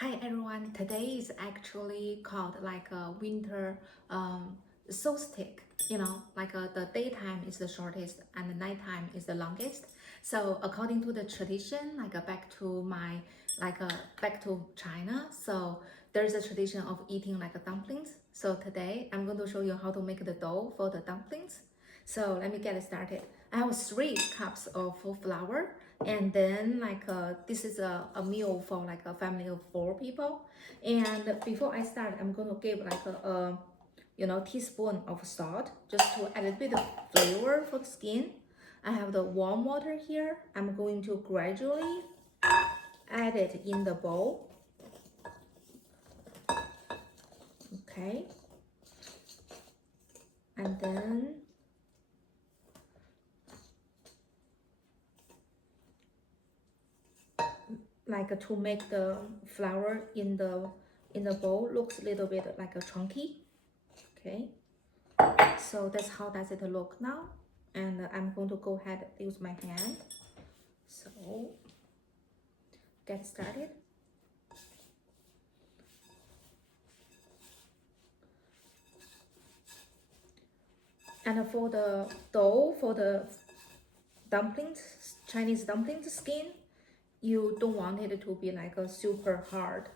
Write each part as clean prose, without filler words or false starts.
Hi everyone, today is actually called like a winter solstice, the daytime is the shortest and the nighttime is the longest. So according to the tradition, back to China, so there's a tradition of eating like dumplings. So today I'm going to show you how to make the dough for the dumplings. So let me get started. I have 3 cups of flour, and then this is a meal for like a family of 4 people. And before I start, I'm going to give like a teaspoon of salt just to add a bit of flavor for the skin. I have the warm water here. I'm going to gradually add it in the bowl. Okay, and then to make the flour in the bowl looks a little bit like a chunky. Okay, so that's how does it look now, and I'm going to go ahead and use my hand. So get started. And for the dough, for the dumplings, Chinese dumplings skin, you don't want it to be like a super hard.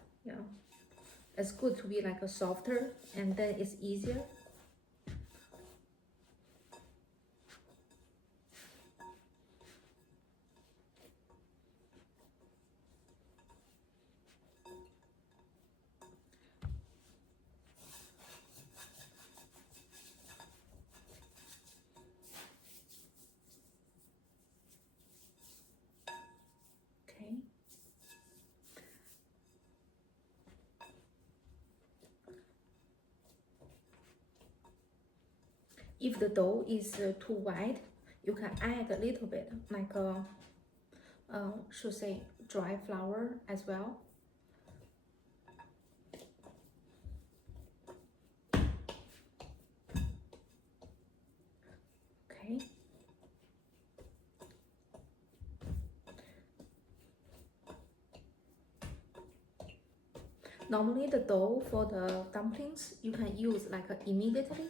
It's good to be like a softer, and then it's easier. Okay. If the dough is too wide, you can add a little bit like a should say dry flour as well. Okay. Normally the dough for the dumplings you can use like immediately.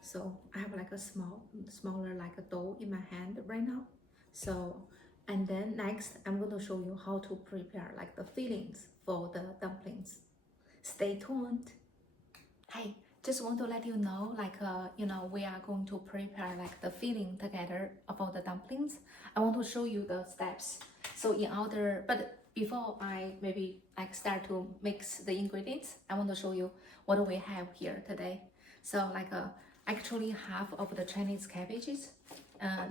So I have like a smaller like a dough in my hand right now. So, and then next I'm going to show you how to prepare like the fillings for the dumplings. Stay tuned. Hey, just want to let you know we are going to prepare like the filling together for the dumplings. I want to show you the steps. So but before I maybe start to mix the ingredients, I want to show you what we have here today. So actually half of the Chinese cabbages,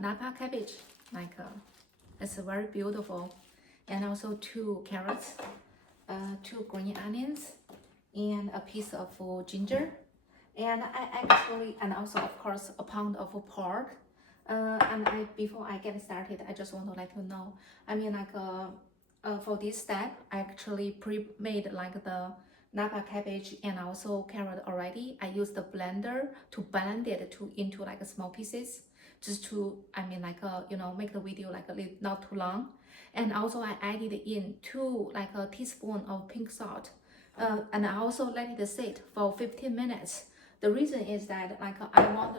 napa cabbage, it's very beautiful, and also 2 carrots, 2 green onions, and a piece of ginger, and and also of course a pound of pork. Before I get started, I just want to let you know, for this step, I actually pre-made like the napa cabbage and also carrot already. I used the blender to blend it into like small pieces, just to make the video like a little not too long. And also I added in 2 like a teaspoon of pink salt, and I also let it sit for 15 minutes. The reason is that I want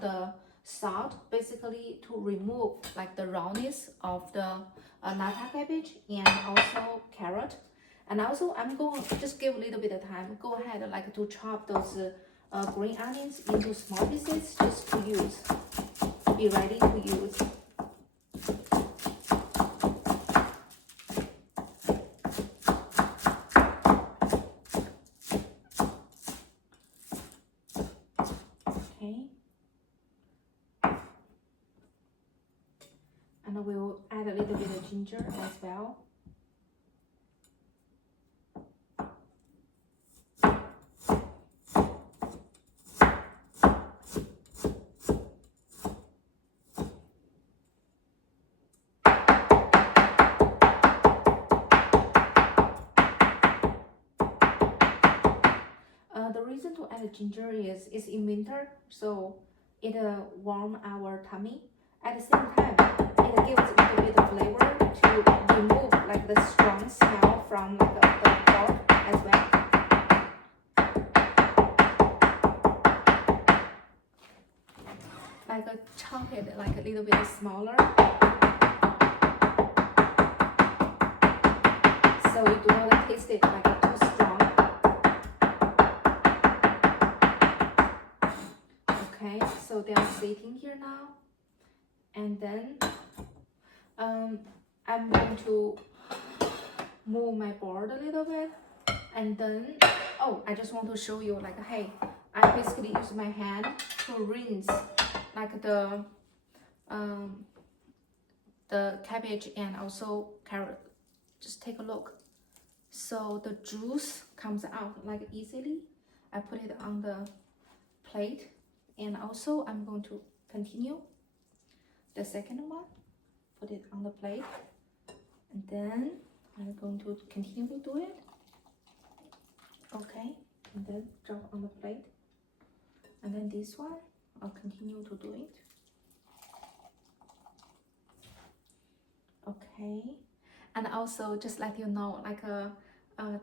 the salt basically to remove like the rawness of the napa cabbage and also carrot. And also I'm going to just give a little bit of time. Go ahead to chop those green onions into small pieces just to use. Be ready to use. Okay. And we'll add a little bit of ginger as well. The reason to add ginger is it's in winter, so it warm our tummy. At the same time, it gives a little bit of flavor to remove like the strong smell from chop it like a little bit smaller, so you do not taste it like too strong. Okay, so they are sitting here now, and then I'm going to move my board a little bit, and then I just want to show you like, hey, I basically use my hand to rinse like the cabbage and also carrot. Just take a look. So the juice comes out like easily. I put it on the plate, and also I'm going to continue the second one. Put it on the plate, and then I'm going to continue to do it. Okay, and then drop on the plate, and then this one I'll continue to do it. Okay, and also just let you know, like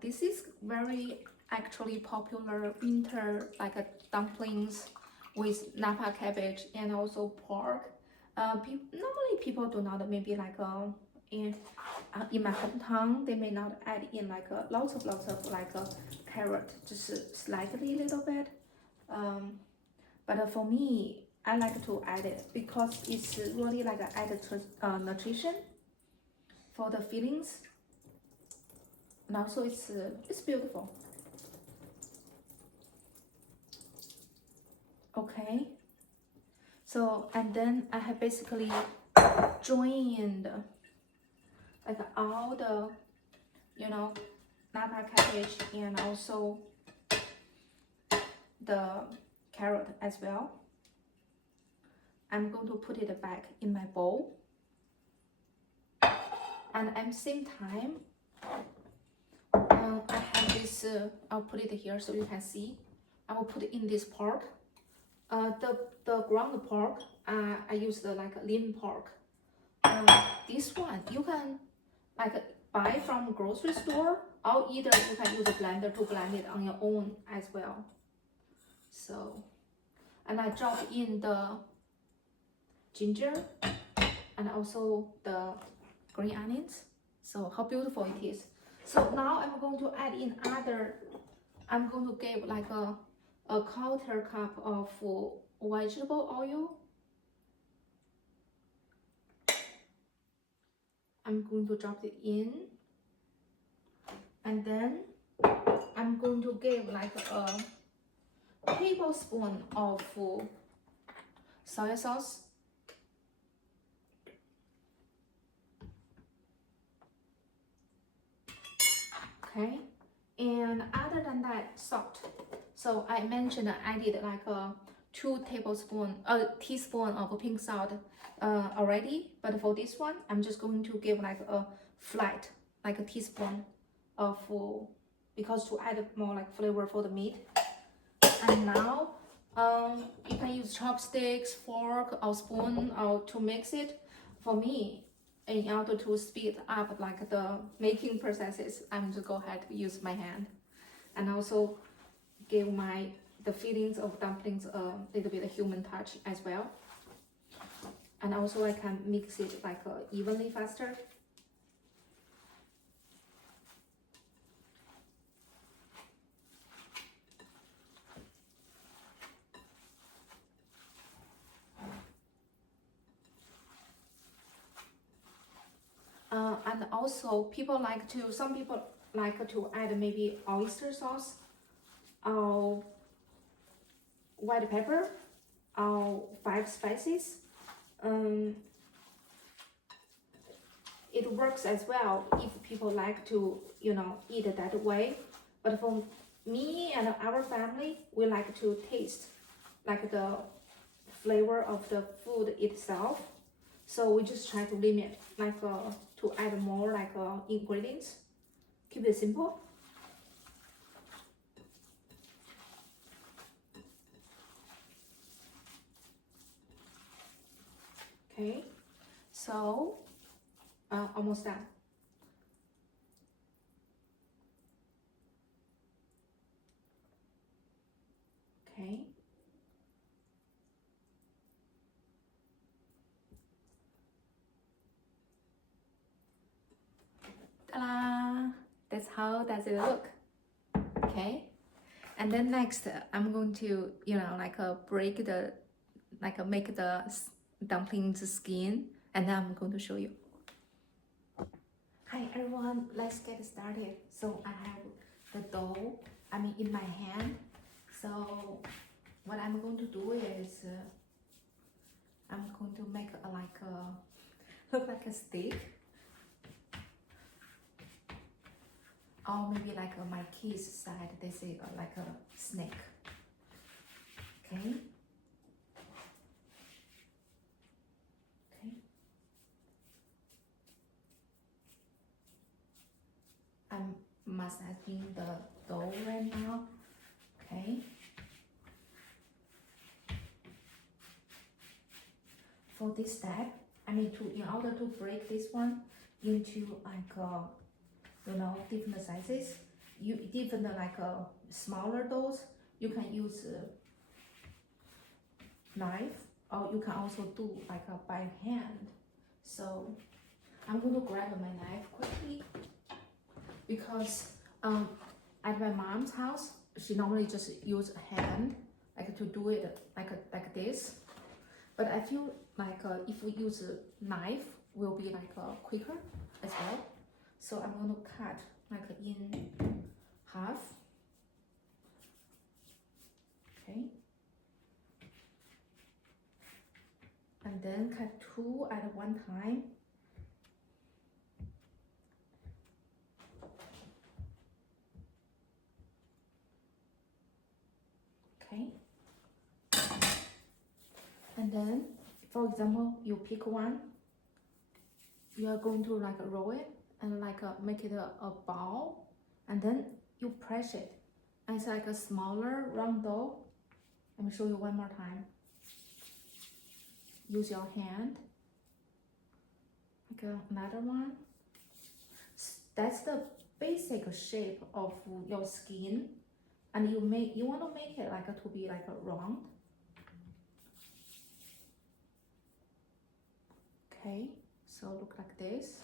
this is very actually popular winter like dumplings with napa cabbage and also pork. Normally people do not maybe like in my hometown they may not add in like lots of like carrot, just slightly little bit. But for me, I like to add it because it's really like added nutrition for the fillings, and also it's beautiful. Okay, so and then I have basically joined like all the napa cabbage and also the carrot as well. I'm going to put it back in my bowl, and at the same time I have this I'll put it here so you can see. I will put it in this pork, the ground pork. I use the like lean pork. This one you can like buy from grocery store, or either you can use a blender to blend it on your own as well. So, and I drop in the ginger and also the green onions. So how beautiful it is. So now I'm going to add in I'm going to give like a quarter cup of vegetable oil. I'm going to drop it in, and then I'm going to give like a tablespoon of soy sauce. Okay, and other than that, salt. So I mentioned I did like a 2 teaspoon of pink salt already, but for this one I'm just going to give like a flat, like a teaspoon of because to add more like flavor for the meat. And now you can use chopsticks, fork or spoon or to mix it. For me, in order to speed up like the making processes, I'm just go ahead to use my hand, and also give the fillings of dumplings a little bit of human touch as well. And also I can mix it like evenly faster. And also some people like to add maybe oyster sauce or white pepper or 5 spices. It works as well if people like to eat it that way, but for me and our family, we like to taste like the flavor of the food itself. So we just try to limit like to add more like ingredients. Keep it simple. Okay, so almost done. Okay. Ta-da! That's how does it look. Okay. And then next, I'm going to, break the, make the dumplings skin, and then I'm going to show you. Hi everyone, let's get started. So I have the dough, in my hand. So what I'm going to do is, I'm going to make look like a stick. Or maybe like my kids side, they say like a snake. Okay. Okay. I'm massaging the dough right now. Okay. For this step, in order to break this one into different sizes, different smaller doughs, you can use a knife, or you can also do by hand. So I'm going to grab my knife quickly, because at my mom's house, she normally just use a hand to do it like this. But I feel if we use a knife, will be quicker as well. So I'm going to cut in half. Okay. And then cut two at one time. Okay. And then, for example, you pick one. You are going to roll it and make it a ball, and then you press it. And it's a smaller round dough. Let me show you one more time. Use your hand. Another one. That's the basic shape of your skin, and you want to make it to be round. Okay, so look like this.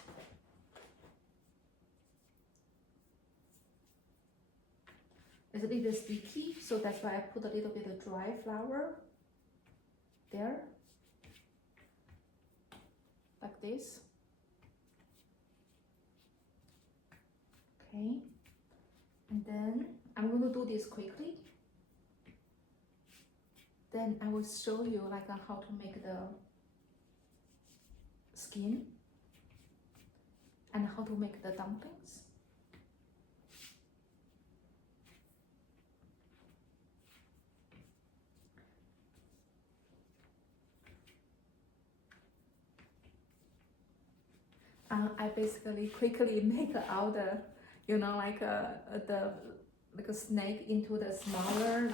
It's a little sticky, so that's why I put a little bit of dry flour there, like this. Okay, and then I'm going to do this quickly. Then I will show you how to make the skin and how to make the dumplings. I basically quickly make all the, the snake into the smaller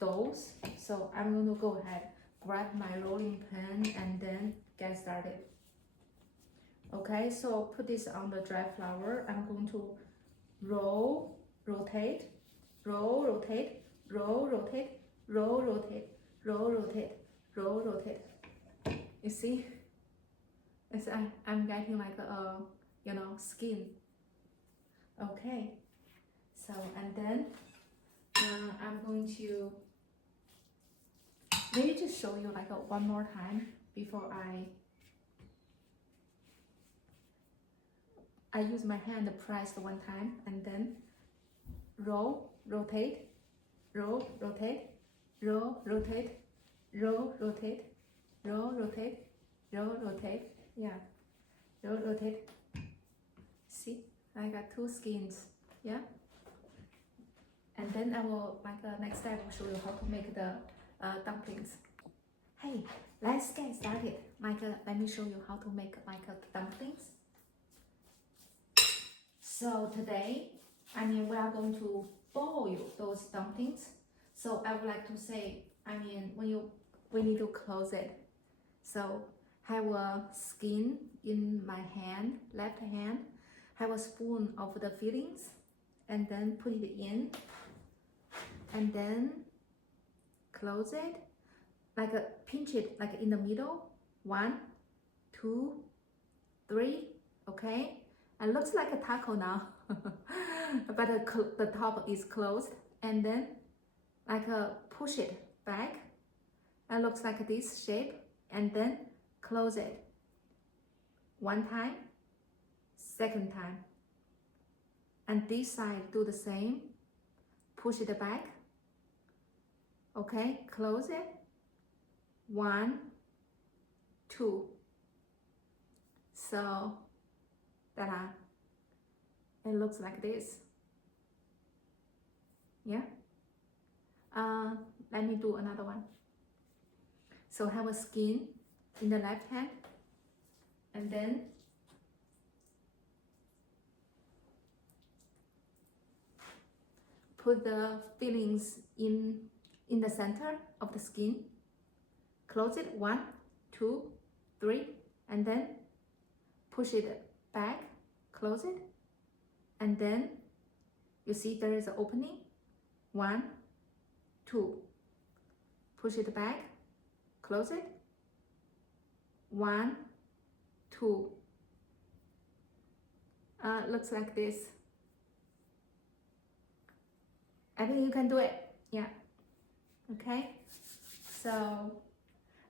doughs. So I'm going to go ahead, grab my rolling pin, and then get started. Okay, so put this on the dry flour. I'm going to roll, rotate, roll, rotate, roll, rotate, roll, rotate, roll, rotate, roll, rotate. You see? I'm getting a skin. Okay, so and then I'm going to maybe just show you one more time before I use my hand to press one time, and then roll, rotate, roll, rotate, roll, rotate, roll, rotate, roll, rotate, roll, rotate. Yeah, roll, rotate. See, I got two skins. Yeah. And then I will next step I will show you how to make the dumplings. Hey, let's get started. Let me show you how to make dumplings. So today, we are going to boil those dumplings. So I would like to say, we need to close it. So have a skin in my hand, left hand, have a spoon of the fillings, and then put it in, and then close it, pinch it in the middle, 1, 2, 3, Okay, it looks like a taco now, but the top is closed, and then like push it back. It looks like this shape, and then close it. One time, second time, and this side do the same. Push it back. Okay, close it. 1, 2. So, ta-da! It looks like this. Yeah. Let me do another one. So have a skin in the left hand, and then put the fillings in the center of the skin. Close it. 1, 2, 3, and then push it back. Close it, and then you see there is an opening. 1, 2. Push it back. Close it. 1, 2. Looks like this. I think you can do it. Yeah. Okay. So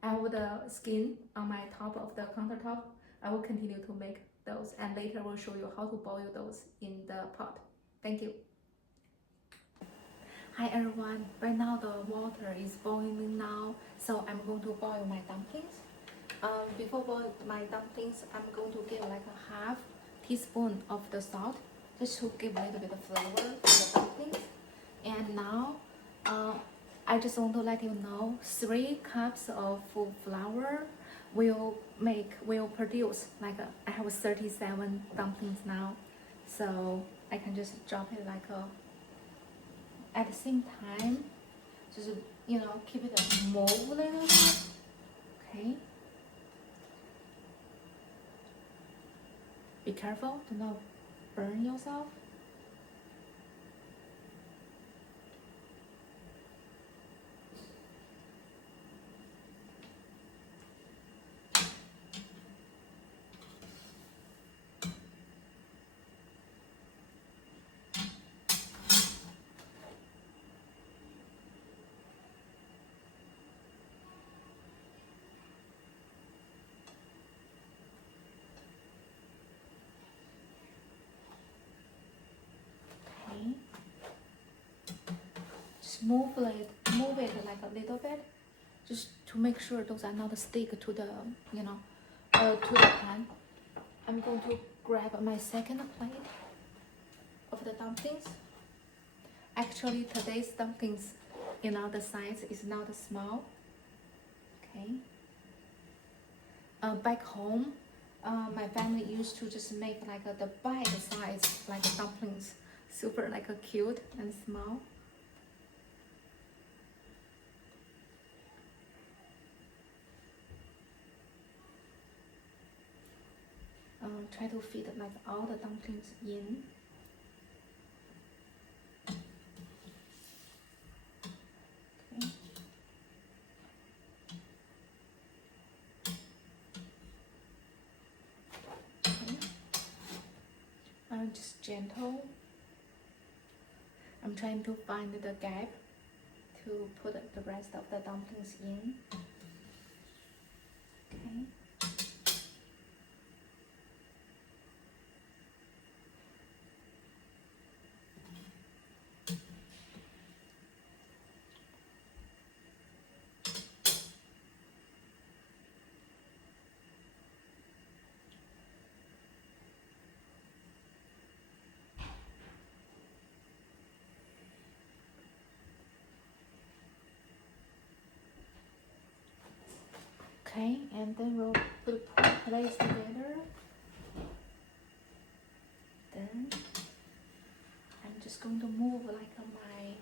I have the skin on my top of the countertop. I will continue to make those, and later we'll show you how to boil those in the pot. Thank you. Hi everyone. Right now the water is boiling now, so I'm going to boil my dumplings. Before boil my dumplings, I'm going to give like a half teaspoon of the salt, just to give a little bit of flavor to the dumplings. And now, I just want to let you know, 3 cups of flour will produce like I have 37 dumplings now, so I can just drop it like at the same time, just keep it move a little bit. Okay. Be careful to not burn yourself. Move it like a little bit, just to make sure those are not stick to the to the pan. I'm going to grab my second plate of the dumplings. Actually, today's dumplings, the size is not small. Okay. Back home, my family used to just make like the bite size like dumplings, super like cute and small. Try to fit like all the dumplings in. Okay. Okay. Just gentle. I'm trying to find the gap to put the rest of the dumplings in. Okay. Okay, and then we'll place together. Then I'm just going to move like my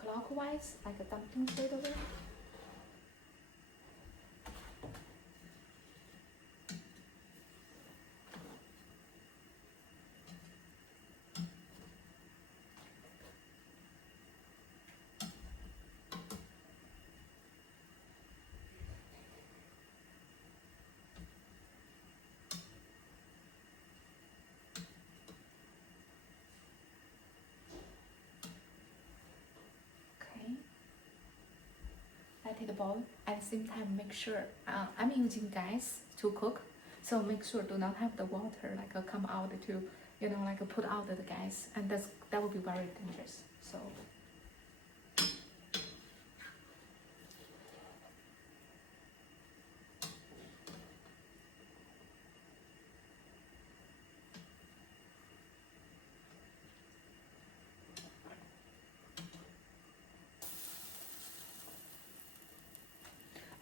clockwise, like a dumpling straight away. wetted bowl. At the same time, make sure I'm using gas to cook, so make sure do not have the water like come out to, you know, like put out the gas, and that would be very dangerous. So.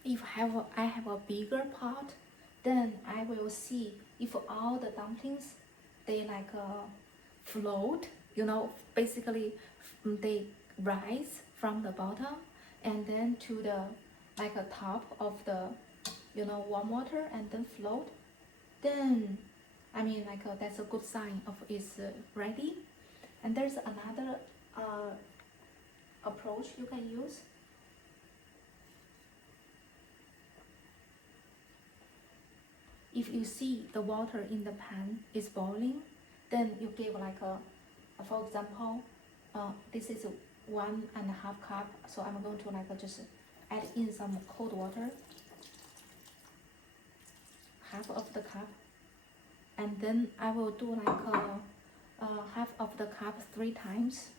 If I have a bigger pot, then I will see if all the dumplings they like float, you know, basically they rise from the bottom and then to the like a top of the, you know, warm water and then float. Then I mean like that's a good sign of it's ready. And there's another approach you can use. If you see the water in the pan is boiling, then you give like for example, this is 1.5 cup, so I'm going to like just add in some cold water, half of the cup, and then I will do like half of the cup 3 times.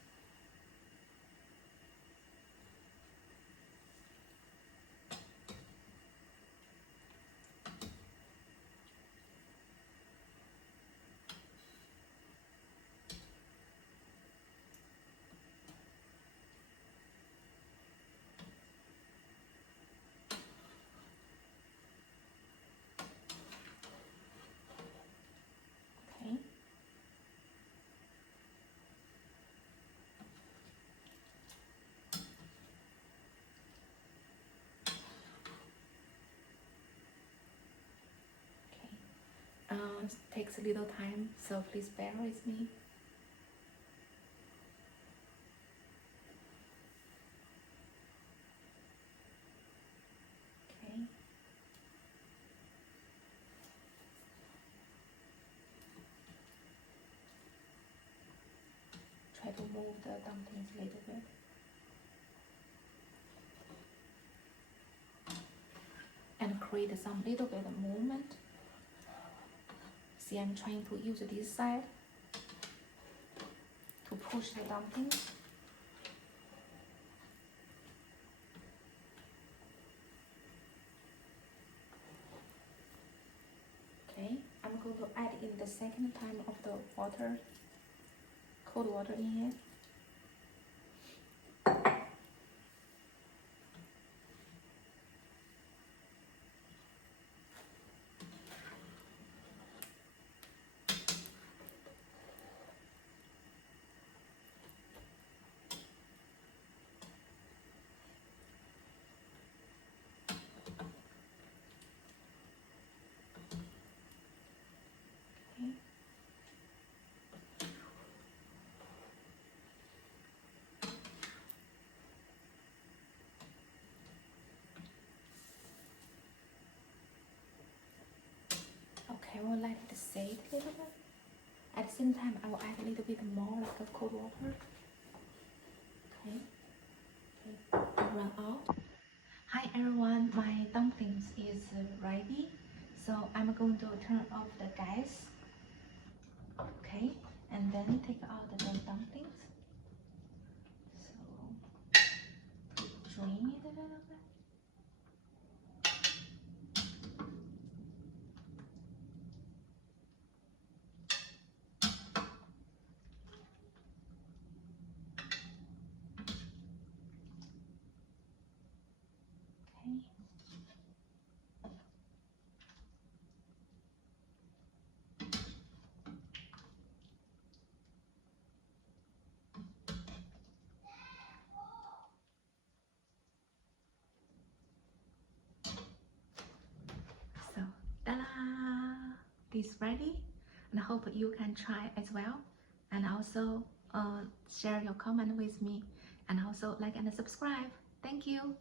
Takes a little time, so please bear with me. Okay. Try to move the dumplings a little bit. And create some little bit of movement. See, I'm trying to use this side to push the dumplings. Okay, I'm going to add in the second time of the water, cold water in here. Okay, I will let it sit a little bit. At the same time, I will add a little bit more like a cold water. Okay, run out. Hi everyone, my dumplings is ready. So I'm going to turn off the gas. Okay, and then take out the dumplings. So drain it a little bit. So, ta-da! This is ready, and I hope you can try as well. And also share your comment with me, and also like and subscribe. Thank you.